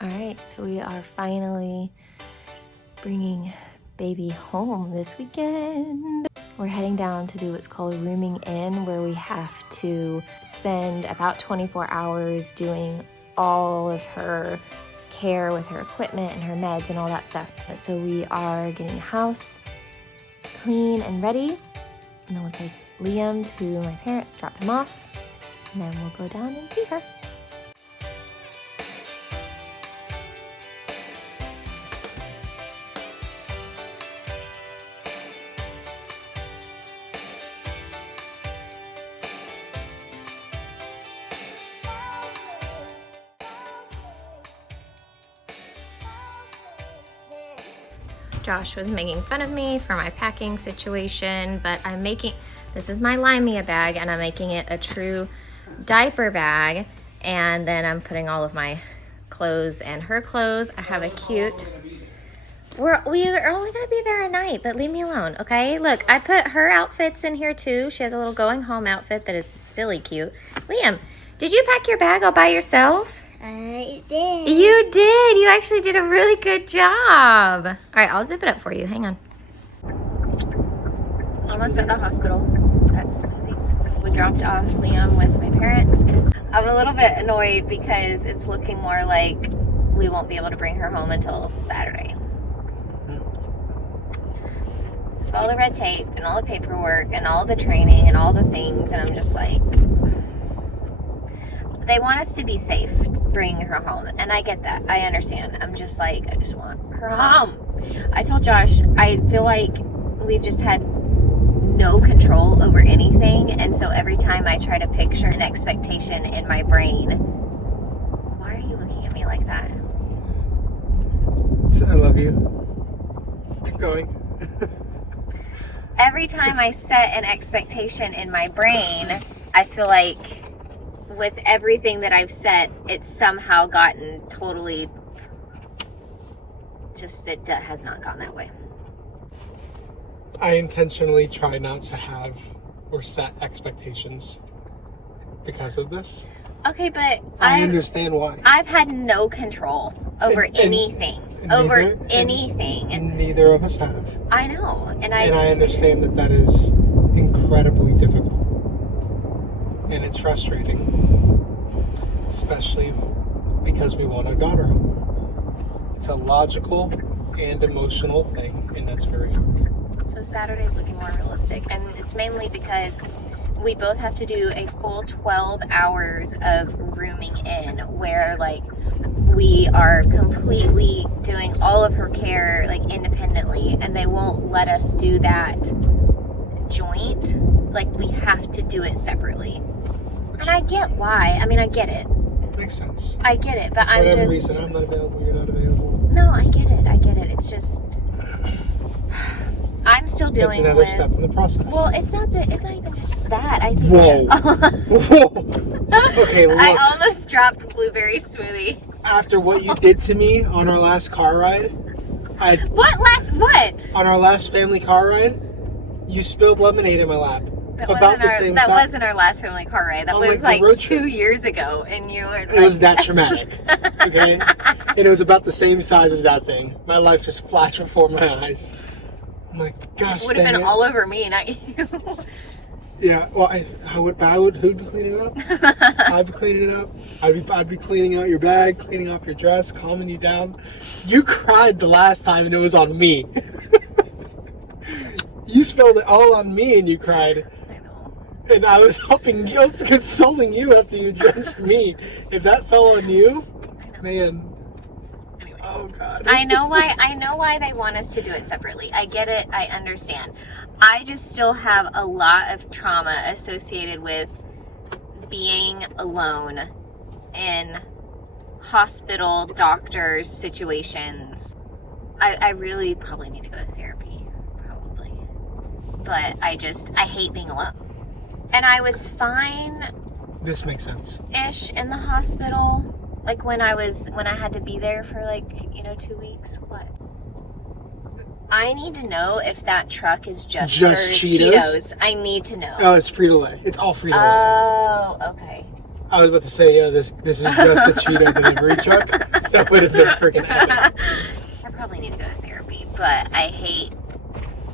All right, so we are finally bringing baby home this weekend. We're heading down to do what's called rooming in, where we have to spend about 24 hours doing all of her care with her equipment and her meds and all that stuff. So we are getting the house clean and ready, and then we'll take Liam to my parents, drop him off, and then we'll go down and see her. Josh was making fun of me for my packing situation, but this is my Limea bag, and I'm making it a true diaper bag. And then I'm putting all of my clothes and her clothes. I have a cute, we are only gonna be there a night, but leave me alone, okay? Look, I put her outfits in here too. She has a little going home outfit that is silly cute. Liam, did you pack your bag all by yourself? I did. You did. You actually did a really good job. All right, I'll zip it up for you. Hang on. Almost at the hospital. Got smoothies. We dropped off Liam with my parents. I'm a little bit annoyed because it's looking more like we won't be able to bring her home until Saturday. So all the red tape and all the paperwork and all the training and all the things, and I'm just like, they want us to be safe bringing her home, and I get that. I understand. I'm just like, I just want her home. I told Josh, I feel like we've just had no control over anything, and so every time I try to picture an expectation in my brain, why are you looking at me like that? I love you. Keep going. Every time I set an expectation in my brain, I feel like with everything that I've set, it's somehow gotten totally, it has not gone that way. I intentionally try not to have or set expectations because of this. Okay, but I understand why. I've had no control over anything. And neither of us have. I know. And I understand that is incredibly difficult. And it's frustrating, especially because we want our daughter home. It's a logical and emotional thing, and that's very hard. So Saturday's looking more realistic, and it's mainly because we both have to do a full 12 hours of rooming in, where like we are completely doing all of her care like independently, and they won't let us do that joint. Like, we have to do it separately. And I get why. I mean, I get it. Makes sense. I get it, but For whatever reason, I'm not available, you're not available. No, I get it. It's just, I'm still dealing with... It's another step in the process. Well, it's not even just that. I think Whoa. Whoa. Okay, look. I almost dropped blueberry smoothie. After what you did to me on our last car ride... What? On our last family car ride, you spilled lemonade in my lap. That wasn't our last family car ride. That was like 2 years ago, and you were like... It was that traumatic, okay? And it was about the same size as that thing. My life just flashed before my eyes. I'm like, gosh, it would have been all over me, not you. Yeah, well, who'd be cleaning it up? I'd be cleaning it up. I'd be cleaning out your bag, cleaning off your dress, calming you down. You cried the last time, and it was on me. You spilled it all on me, and you cried. And I was consoling you after you drenched me. If that fell on you, man. Anyway. Oh God. I know why they want us to do it separately. I get it. I understand. I just still have a lot of trauma associated with being alone in hospital, doctors, situations. I really probably need to go to therapy. Probably. But I hate being alone. And I was fine. This makes sense. Ish in the hospital. Like when I had to be there for 2 weeks. What? I need to know if that truck is just for Cheetos? I need to know. Oh, it's Frito-Lay. It's all Frito-Lay. Oh, okay. I was about to say, yeah, this is just a Cheeto delivery truck. That would have been freaking epic. I probably need to go to therapy, but I hate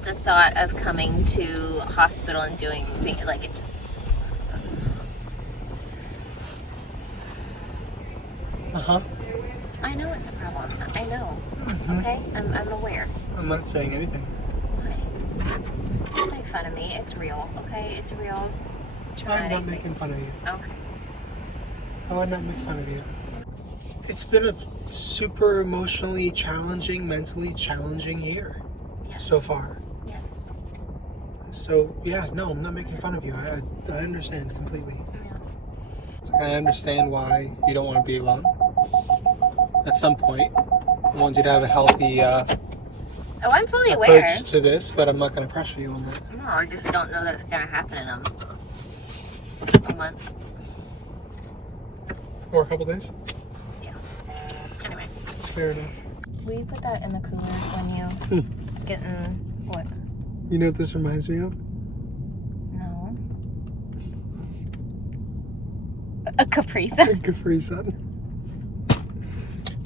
the thought of coming to hospital and doing things like it just. I know it's a problem. I know. Okay, I'm aware. I'm not saying anything. Why? Don't make fun of me. It's real. Okay, it's real. I'm not making fun of you. Okay. I would not make fun of you. It's been a super emotionally challenging, mentally challenging year so far. Yes. So, yeah, no, I'm not making fun of you. I understand completely. Yeah. I understand why you don't want to be alone. At some point, I want you to have a healthy I'm fully aware. approach to this, but I'm not going to pressure you on that. No, I just don't know that's going to happen in a month. Or a couple days? Yeah. Anyway. It's fair enough. Will you put that in the cooler when you get in what? You know what this reminds me of? No. A Capri Sun. Capri Sun.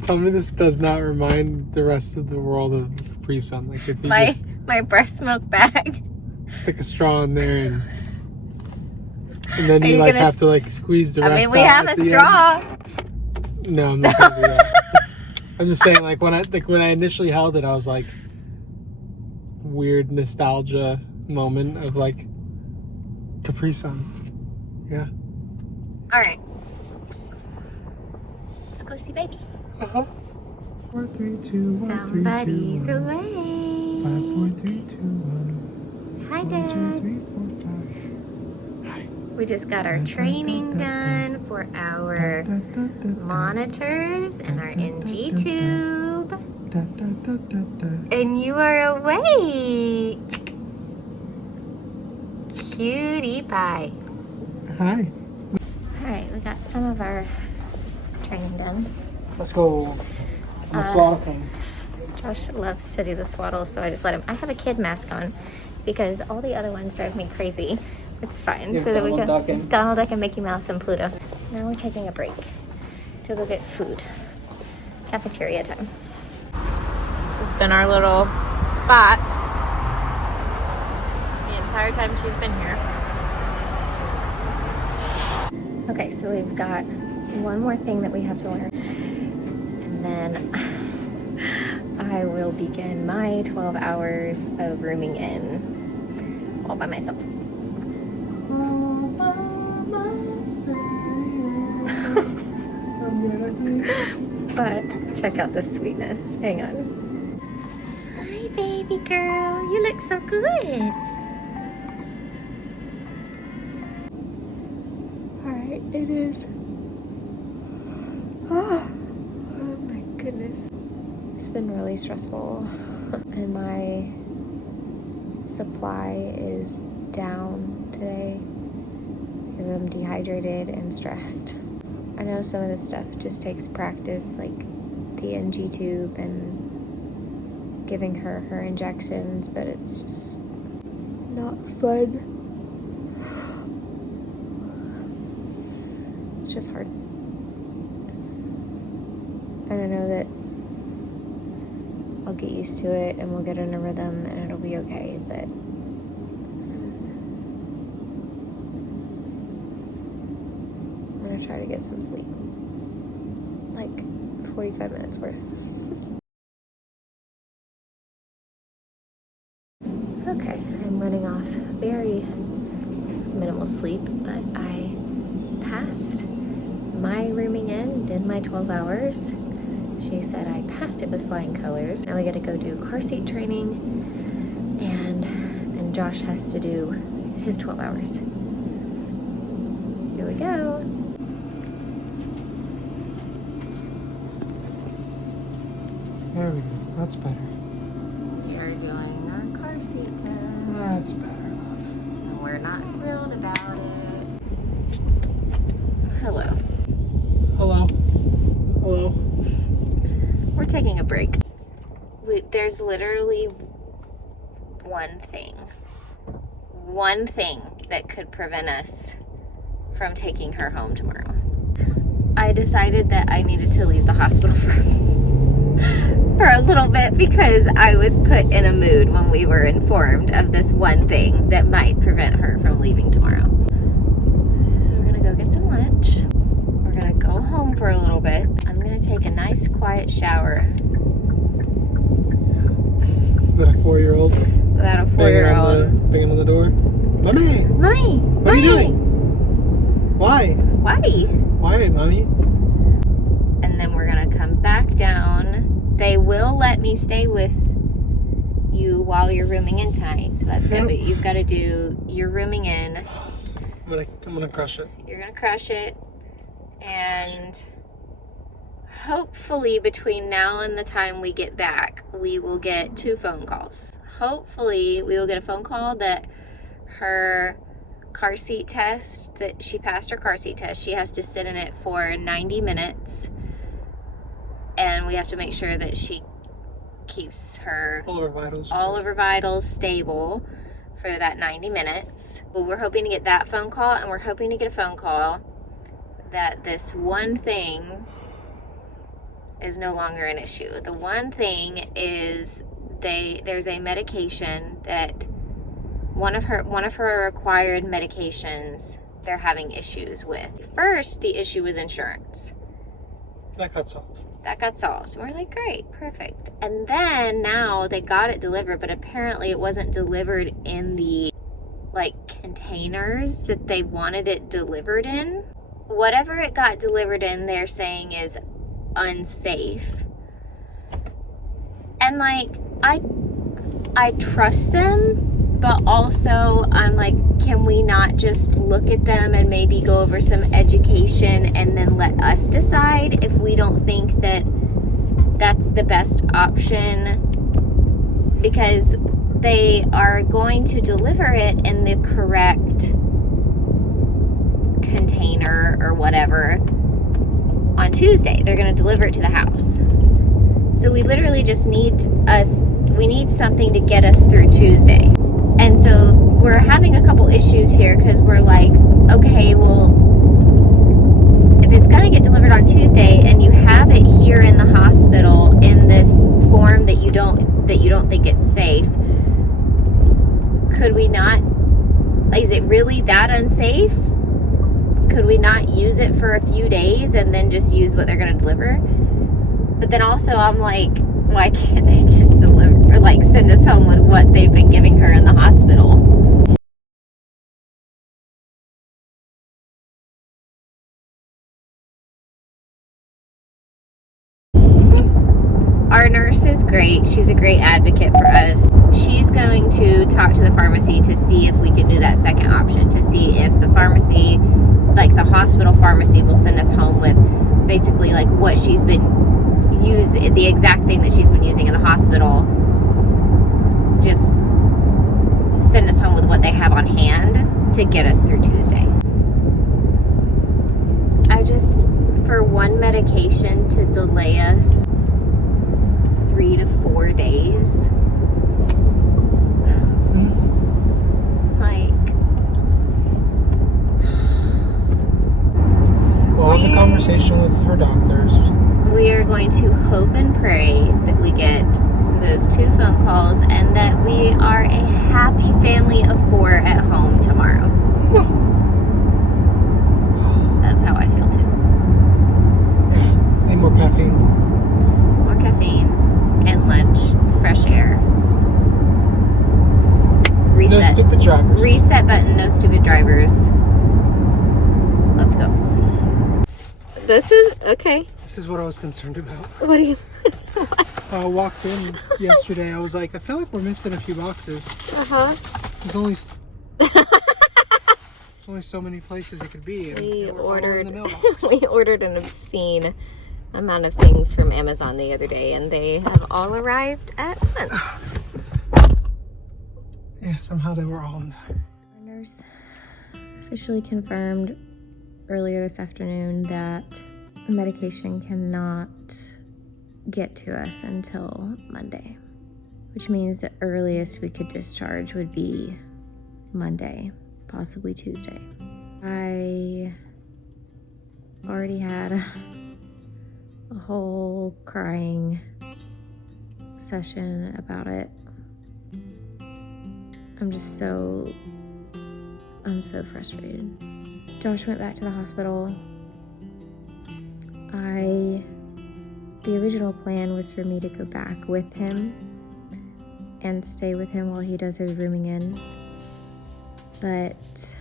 Tell me this does not remind the rest of the world of Capri Sun. Like if you just My breast milk bag. stick a straw in there and then you like have to like squeeze the rest out. I mean, we have a straw. End. No, I'm not gonna do that. I'm just saying, like when I initially held it, I was like, weird nostalgia moment of like Capri Sun. Yeah. All right. Let's go see baby. 4, 3, 2, 1. Somebody's 3, 2, 1. away. 5, 4, 3, 2, 1. Hi, 1, Dad. 2, 3, 4, 5. We just got our training done for our monitors and our NG tube. And you are awake. Cutie pie. Hi. All right, we got some of our training done. Let's go. I'm a swaddle king. Josh loves to do the swaddle, so I just let him. I have a kid mask on because all the other ones drive me crazy. It's fine. Yeah, so that we Donald Duck can and- Donald Duck and Mickey Mouse and Pluto. Now we're taking a break to go get food. Cafeteria time. This has been our little spot the entire time she's been here. Okay, so we've got one more thing that we have to learn. And then I will begin my 12 hours of rooming in all by myself. But check out this sweetness. Hang on. Hi, baby girl. You look so good. Alright, it is. Oh my goodness. It's been really stressful. And my supply is down today because I'm dehydrated and stressed. I know some of this stuff just takes practice, like the NG tube and giving her injections, but it's just not fun. It's just hard. And I know that I'll get used to it and we'll get in a rhythm and it'll be okay, but I'm gonna try to get some sleep. Like 45 minutes worth. Okay, I'm running off very minimal sleep, but I passed my rooming in, did my 12 hours. She said I passed it with flying colors. Now we gotta go do car seat training, and then Josh has to do his 12 hours. Here we go. There we go. That's better. We're doing our car seat test. That's better. And we're not thrilled about it. Hello. Hello. Hello. We're taking a break. There's literally one thing that could prevent us from taking her home tomorrow. I decided that I needed to leave the hospital for a little bit because I was put in a mood when we were informed of this one thing that might prevent her from leaving tomorrow. So we're gonna go get some lunch. We're gonna go home for a little bit. I'm gonna take a nice quiet shower. That a 4-year-old? Without a 4-year-old. Banging on the door. Mommy! Mommy! What are you doing? Why? Why? Why, Mommy? And then we're gonna come back down. They will let me stay with you while you're rooming in tonight, so that's good. But you've got to do your rooming in. I'm gonna crush it. You're gonna crush it, and hopefully between now and the time we get back, we will get 2 phone calls. Hopefully we will get a phone call that her car seat test, that she passed her car seat test. She has to sit in it for 90 minutes. And we have to make sure that she keeps her all of her vitals stable for that 90 minutes. Well, we're hoping to get that phone call, and we're hoping to get a phone call that this one thing is no longer an issue. The one thing is there's a medication that one of her required medications they're having issues with. First, the issue was insurance. That got solved. And we're like, great, perfect. And then now they got it delivered, but apparently it wasn't delivered in the containers that they wanted it delivered in. Whatever it got delivered in, they're saying is unsafe. And I trust them, but also I'm like, can we not just look at them and maybe go over some education and then let us decide if we don't think that that's the best option? Because they are going to deliver it in the correct container or whatever on Tuesday. They're going to deliver it to the house. So we literally just need something to get us through Tuesday. And so we're having a couple issues here because we're like, okay, well, if it's going to get delivered on Tuesday and you have it here in the hospital in this form that you don't think it's safe, could we not, is it really that unsafe? Could we not use it for a few days and then just use what they're going to deliver? But then also I'm like, why can't they just deliver or send us home with what they've been giving her in the hospital? Our nurse is great. She's a great advocate for us. She's going to talk to the pharmacy to see if we can do that second option, to see if the pharmacy, the hospital pharmacy, will send us home with basically what she's been using, the exact thing that she's been using in the hospital. Just send us home with what they have on hand to get us through Tuesday. For one medication to delay us 3 to 4 days. We'll have a conversation with her doctors. We are going to hope and pray that we get those 2 phone calls and that we are a happy family of 4 at home tomorrow. That's how I feel too. Need more caffeine. More caffeine and lunch, fresh air. Reset. No stupid drivers. Reset button, no stupid drivers. Let's go. This is, okay. This is what I was concerned about. What do you... I walked in yesterday. I was like, I feel like we're missing a few boxes. Uh-huh. There's only so many places it could be. And we ordered in the mailbox. We ordered an obscene amount of things from Amazon the other day, and they have all arrived at once. Yeah, somehow they were all in there. Our nurse officially confirmed earlier this afternoon that medication cannot get to us until Monday, which means the earliest we could discharge would be Monday, possibly Tuesday. I already had a whole crying session about it. I'm so frustrated. Josh went back to the hospital. The original plan was for me to go back with him and stay with him while he does his rooming in. But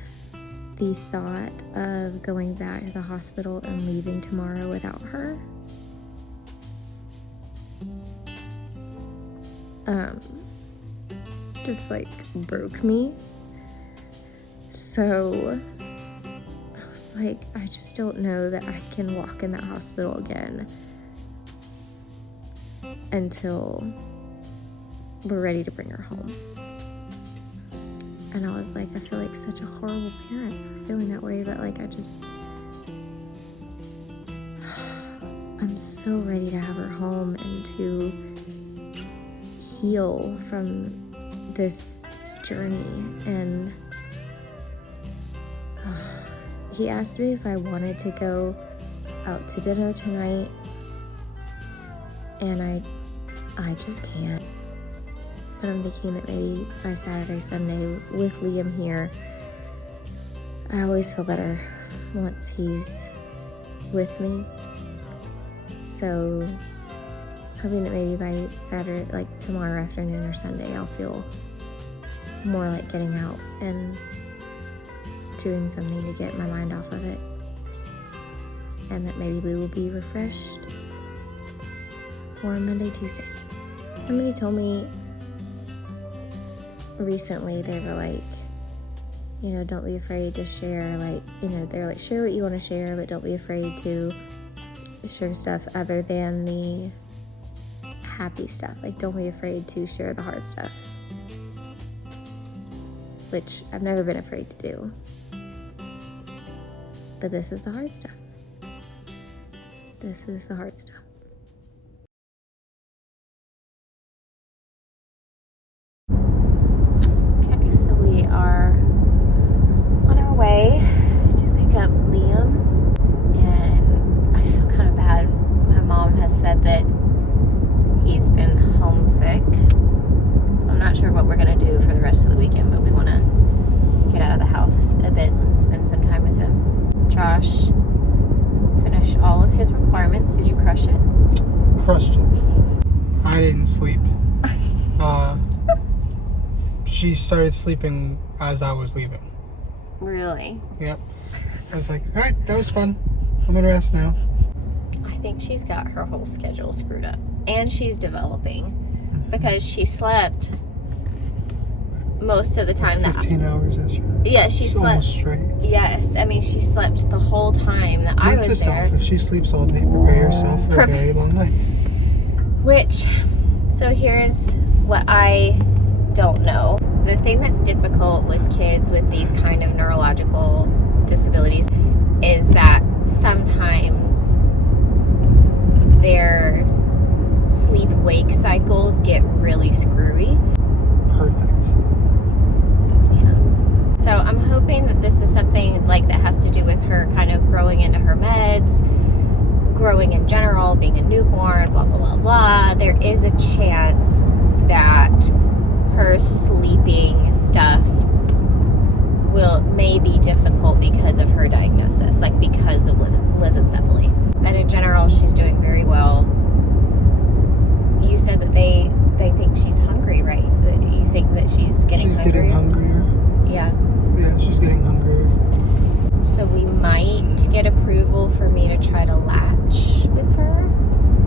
the thought of going back to the hospital and leaving tomorrow without her, just like broke me. So I was like, I just don't know that I can walk in that hospital again until we're ready to bring her home. And I was like, I feel like such a horrible parent for feeling that way, but like I'm so ready to have her home and to heal from this journey. And he asked me if I wanted to go out to dinner tonight, and I just can't. But I'm thinking that maybe by Saturday, Sunday, with Liam here, I always feel better once he's with me. So hoping that maybe by Saturday, like tomorrow afternoon or Sunday, I'll feel more like getting out and doing something to get my mind off of it. And that maybe we will be refreshed for Monday, Tuesday. Somebody told me recently, they were like, you know, don't be afraid to share, like, you know, they're like, share what you want to share, but don't be afraid to share stuff other than the happy stuff. Like, don't be afraid to share the hard stuff, which I've never been afraid to do. But this is the hard stuff. This is the hard stuff. Okay, so we are on our way to pick up Liam, and I feel kind of bad. My mom has said that he's been homesick, so I'm not sure what we're gonna do for the rest of the weekend, but we want to get out of the house a bit and spend some time with him. Josh finished all of his requirements. Did you crush it? Crushed it. I didn't sleep. She started sleeping as I was leaving. Really? Yep. I was like, all right, that was fun. I'm gonna rest now. I think she's got her whole schedule screwed up. And she's developing because she slept most of the time. 15 hours yesterday. Yeah, she slept. Almost straight. Yes, I mean, she slept the whole time that I was there. If she sleeps all day, prepare yourself for a very long night. So here's what I don't know. The thing that's difficult with kids with these kind of neurological disabilities is that sometimes their sleep-wake cycles get really screwy. Perfect. Yeah. So I'm hoping that this is something like that has to do with her kind of growing into her meds, growing in general, being a newborn, blah, blah, blah, blah. There is a chance that her sleeping stuff may be difficult because of her diagnosis, like because of lissencephaly. But in general, she's doing very well. You said that they think she's hungry, right? That you think that she's getting hungrier? She's getting hungrier. Yeah. Yeah, she's getting hungrier. So we might get approval for me to try to latch with her.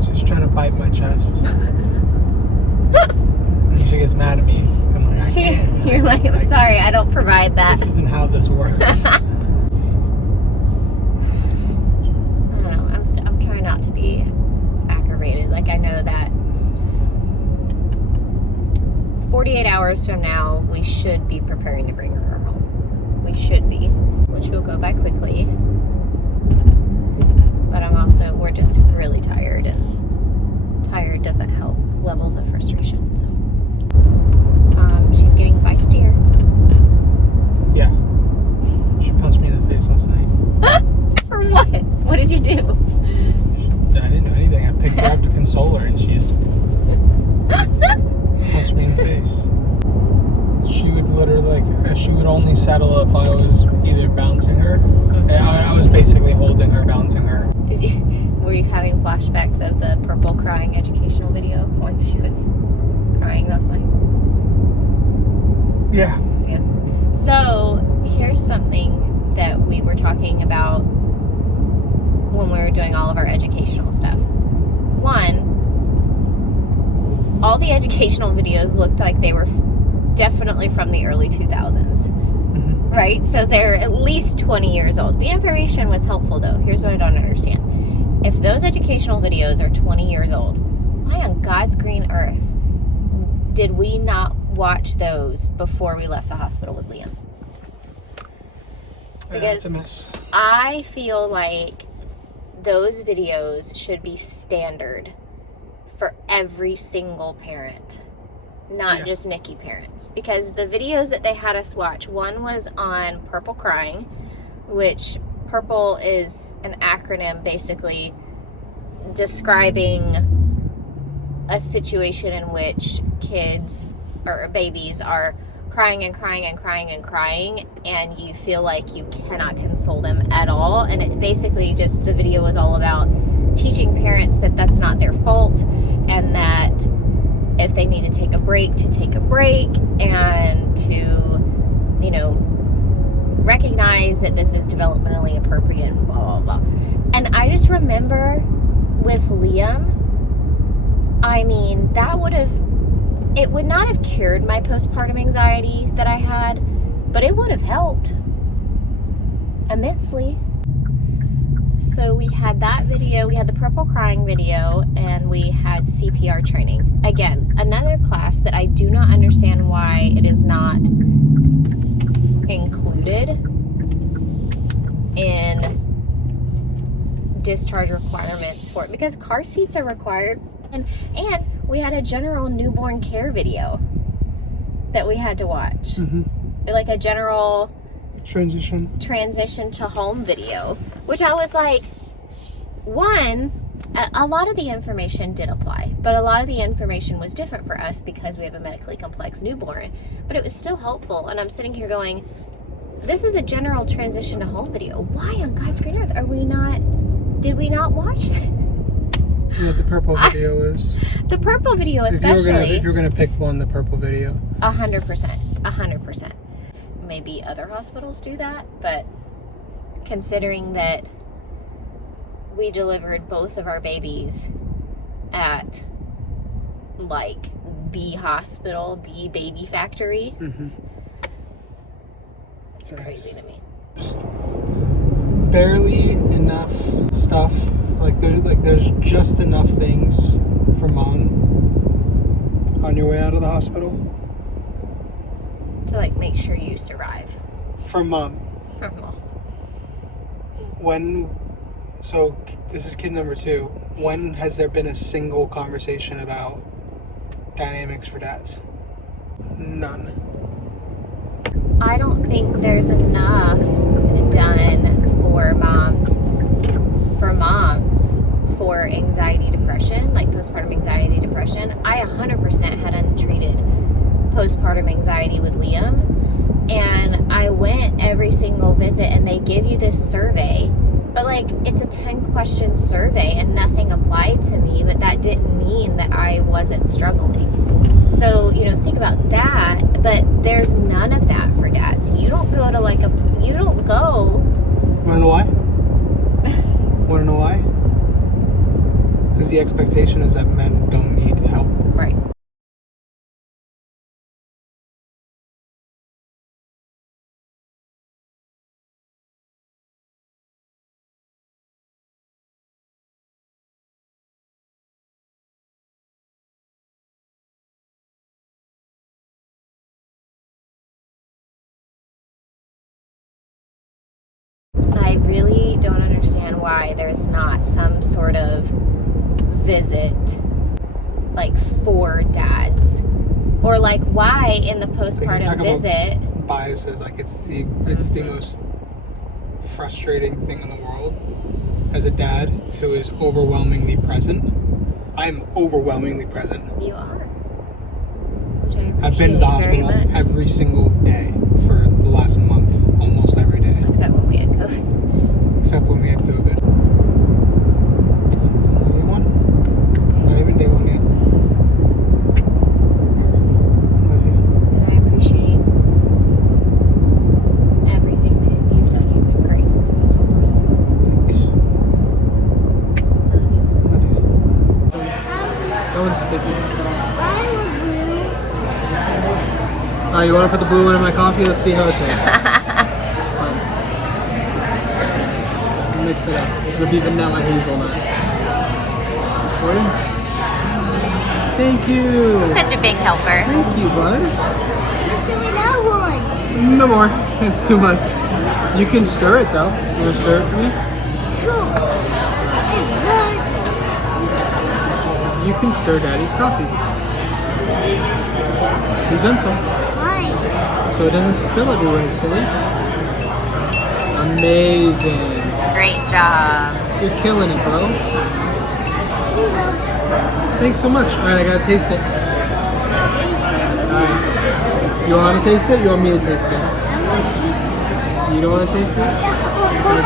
She's trying to bite my chest. And she gets mad at me. I'm like, you're like, I'm sorry, I don't provide that. This isn't how this works. I don't know. I'm trying not to be aggravated. Like, I know that 48 hours from now, we should be preparing to bring her home. We should be, which will go by quickly. But we're just really tired, and tired doesn't help levels of frustration. So, she's getting feistier. Yeah. She punched me in the face last night. For what? What did you do? I didn't do anything. I picked her up to console her, and she just punched me in the face. She would literally, she would only settle if I was either bouncing her. I was basically holding her, bouncing her. Were you having flashbacks of the purple crying educational video when she was crying last night? Yeah. Yeah. So, here's something that we were talking about when we were doing all of our educational stuff. One, all the educational videos looked like they were definitely from the early 2000s. Mm-hmm. Right? So they're at least 20 years old. The information was helpful, though. Here's what I don't understand. If those educational videos are 20 years old, why on God's green earth did we not watch those before we left the hospital with Liam? Because it's a mess. I feel like those videos should be standard for every single parent, not just NICU parents. Because the videos that they had us watch, one was on purple crying, which purple is an acronym basically describing a situation in which kids or babies are crying and crying and crying and crying, and you feel like you cannot console them at all. And it basically just, the video was all about teaching parents that that's not their fault, and that if they need to take a break, to take a break, and to, you know, recognize that this is developmentally appropriate and blah, blah, blah. And I just remember with Liam, I mean, it would not have cured my postpartum anxiety that I had, but it would have helped immensely. So we had that video, we had the purple crying video, and we had CPR training. Again, another class that I do not understand why it is not included in discharge requirements for it, because car seats are required. And we had a general newborn care video that we had to watch. Mm-hmm. Like a general transition to home video, which I was like, one, a lot of the information did apply, but a lot of the information was different for us because we have a medically complex newborn, but it was still helpful. And I'm sitting here going, this is a general transition to home video. Why on God's green earth did we not watch that? Yeah, the purple video is. The purple video especially. If you're gonna pick one, the purple video. 100%. Maybe other hospitals do that, but considering that we delivered both of our babies at like the hospital, the baby factory, it's crazy to me. Barely enough stuff. There's just enough things for mom on your way out of the hospital to like make sure you survive. For mom. So this is kid number 2. When has there been a single conversation about dynamics for dads? None. I don't think there's enough done for moms for anxiety depression, like postpartum anxiety depression. I 100% had untreated postpartum anxiety with Liam, and I went every single visit, and they give you this survey, but like it's a 10-question survey and nothing applied to me, but that didn't mean that I wasn't struggling. So, you know, think about that, but there's none of that for dads. You don't go to Wanna know why? Because the expectation is that men don't need help. Right. I really don't understand why there's not some sort of visit like for dads, or like why in the postpartum visit biases, like it's the most frustrating thing in the world as a dad who is overwhelmingly present. I'm overwhelmingly present. You are. Which I appreciate I've been to the hospital very much. every single day for the last month, almost every day. Except when we had COVID. Except when we had COVID. It's only day one. Not even day one yet. I love you. Love you. And I appreciate everything that you've done. You've been great through this whole process. Thanks. Love you. Love you. That one's sticky. You want to put the blue one in my coffee? Let's see how it tastes. Mix it up. It'll be vanilla hazelnut. Ready? Thank you. Such a big helper. Thank you, bud. Another one. No more. It's too much. You can stir it though. You want to stir it for me? Sure. You can stir Daddy's coffee. Be gentle. Why? So it doesn't spill everywhere, silly. Amazing. Great job. You're killing it, bro. Thanks so much. Alright, I gotta taste it. Alright. You want to taste it? You want me to taste it? You don't want to taste it? Okay,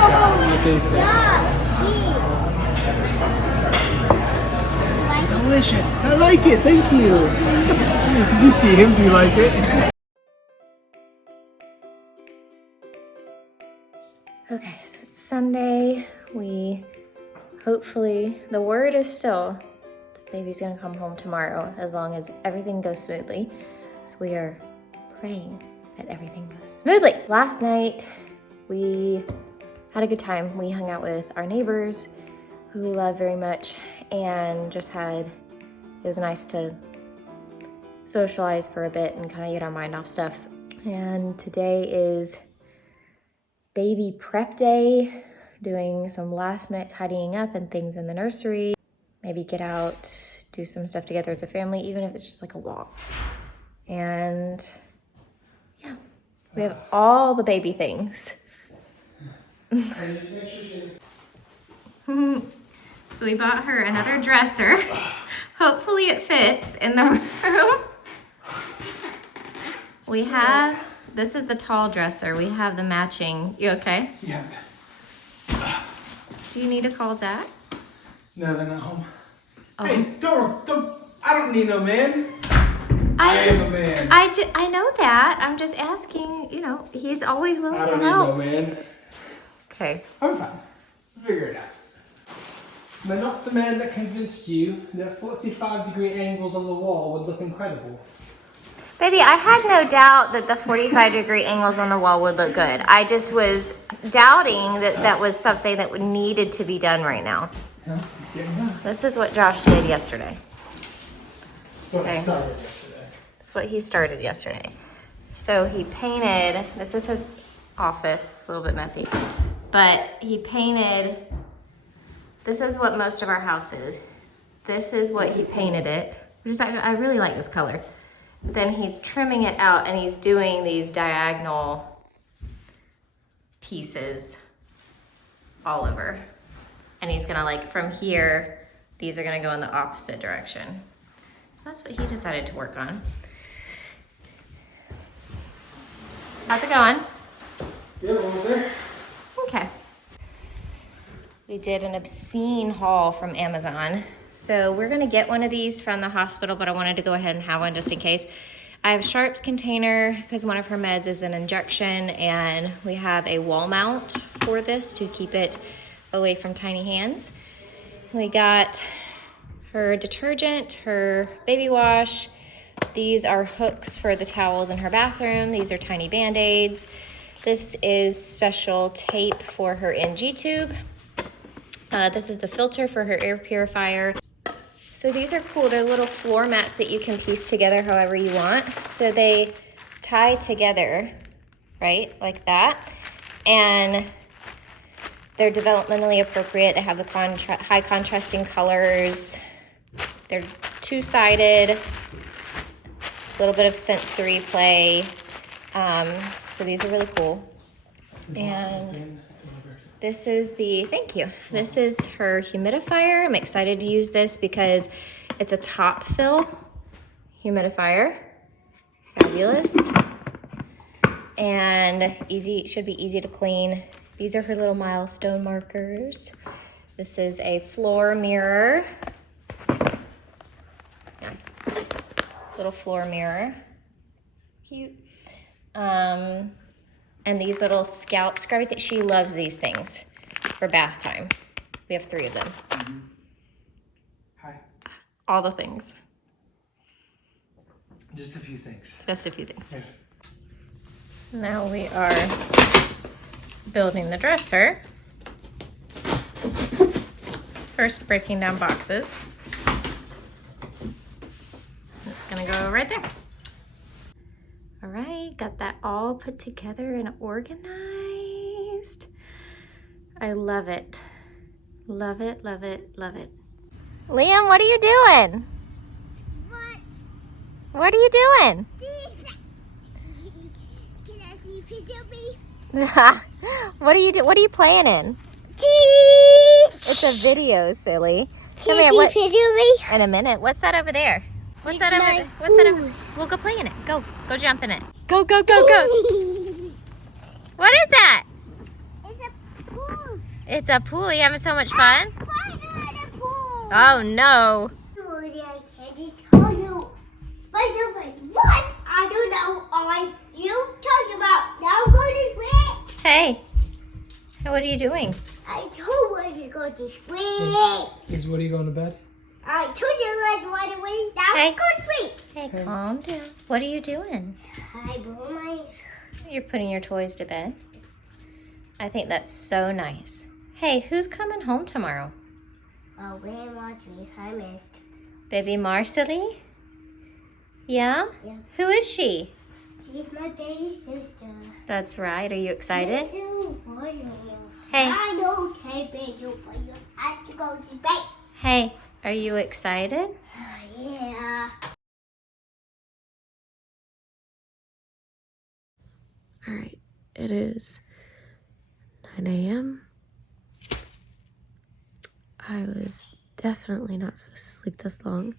I'll taste it. It's delicious. I like it. Thank you. Did you see him? Do you like it? Okay, so it's Sunday. Hopefully, the word is still the baby's gonna come home tomorrow as long as everything goes smoothly. So we are praying that everything goes smoothly. Last night, we had a good time. We hung out with our neighbors who we love very much and it was nice to socialize for a bit and kind of get our mind off stuff. And today is baby prep day, doing some last minute tidying up and things in the nursery. Maybe get out, do some stuff together as a family, even if it's just like a walk. And yeah, we have all the baby things. So we bought her another dresser. Hopefully it fits in the room. This is the tall dresser. We have the matching. You okay? Yeah. Do you need to call Zach? No, they're not home. Oh. Hey, don't. I don't need no man. I am a man. I know that. I'm just asking, he's always willing I to don't need help. no man. Okay. I'm fine. Figure it out. But not the man that convinced you that 45-degree angles on the wall would look incredible. Baby, I had no doubt that the 45-degree angles on the wall would look good. I just was doubting that was something that needed to be done right now. Yeah, it's getting done. This is what Josh did yesterday. So Okay. I started yesterday. That's what he started yesterday. So he painted, this is his office, it's a little bit messy, but he painted, this is what most of our house is. This is what he painted it, I really like this color. Then he's trimming it out and he's doing these diagonal pieces all over. And he's gonna from here, these are gonna go in the opposite direction. That's what he decided to work on. How's it going? Yeah, almost there. Okay. We did an obscene haul from Amazon. So we're gonna get one of these from the hospital, but I wanted to go ahead and have one just in case. I have Sharp's container because one of her meds is an injection, and we have a wall mount for this to keep it away from tiny hands. We got her detergent, her baby wash. These are hooks for the towels in her bathroom. These are tiny Band-Aids. This is special tape for her NG tube. This is the filter for her air purifier. So these are cool. They're little floor mats that you can piece together however you want. So they tie together, right, like that. And they're developmentally appropriate. They have the high contrasting colors. They're two-sided, a little bit of sensory play. So these are really cool. And This is the, thank you. This is her humidifier. I'm excited to use this because it's a top fill humidifier. Fabulous. And easy, should be easy to clean. These are her little milestone markers. This is a floor mirror. Yeah. Little floor mirror. So cute. And these little scalp scrubby things. She loves these things for bath time. We have 3 of them. Mm-hmm. Hi. All the things. Just a few things. Just a few things. Yeah. Now we are building the dresser. First, breaking down boxes. It's gonna go right there. All right, got that all put together and organized. I love it. Love it, love it, love it. Liam, what are you doing? What? What are you doing? Can I see a picture of me? What are you playing in? It's a video, silly. Come here, Can what? I see a picture of me? In a minute. What's that over there? What's It's that over my there? What's that over? pool. We'll go play in it. Go jump in it. Go, go, go, go. What is that? It's a pool. It's a pool. You having so much fun? Why not a pool? Oh no. Woody, I can't just tell you. By the way, what? I don't know. Are you talking about? Now go to swim. Hey. What are you doing? I told Woody to go to swim. Is Woody going to bed? I told you right away. Now Hey. go to swim. Hey, calm down. What are you doing? I blew my. You're putting your toys to bed. I think that's so nice. Hey, who's coming home tomorrow? Oh, where was we? I missed. Baby Marsaili? Yeah? Yeah. Who is she? She's my baby sister. That's right. Are you excited? Hey. I know, baby, you, but you have to go to bed. Hey, are you excited? Yeah. All right, it is 9 a.m. I was definitely not supposed to sleep this long.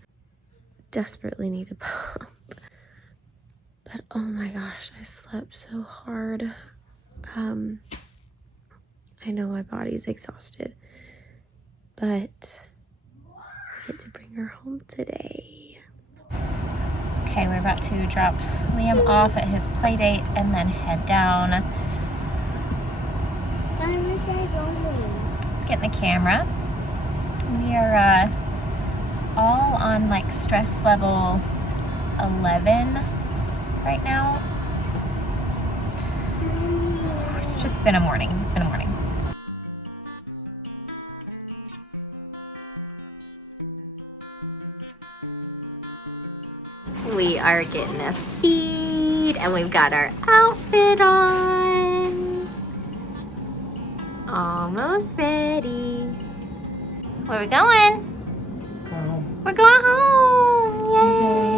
Desperately need a pump. But oh my gosh, I slept so hard. I know my body's exhausted, but I get to bring her home today. Okay, we're about to drop Liam off at his play date and then head down. Let's get in the camera. We are all on like stress level 11 right now. It's just been a morning. We are getting a feed and we've got our outfit on. Almost ready. Where are we going? We're going home. Yay.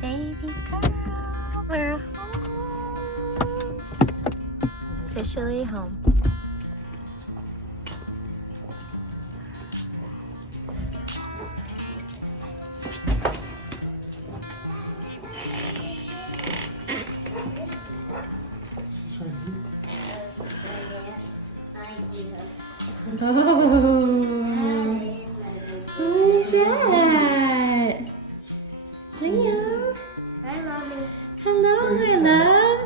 Baby girl, we're home. Officially home. Oh, who's that? Liam. Hi, Mommy. Hello, my love.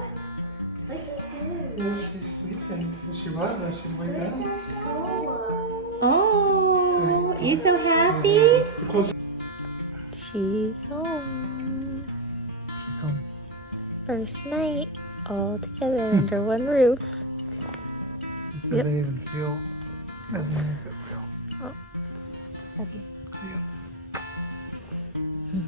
What's she doing? No, she's sleeping. She was. I should wake up. Oh, you so happy? Because She's home. she's home. First night all together under one roof. It Yep. doesn't even feel real. Love you. Yeah.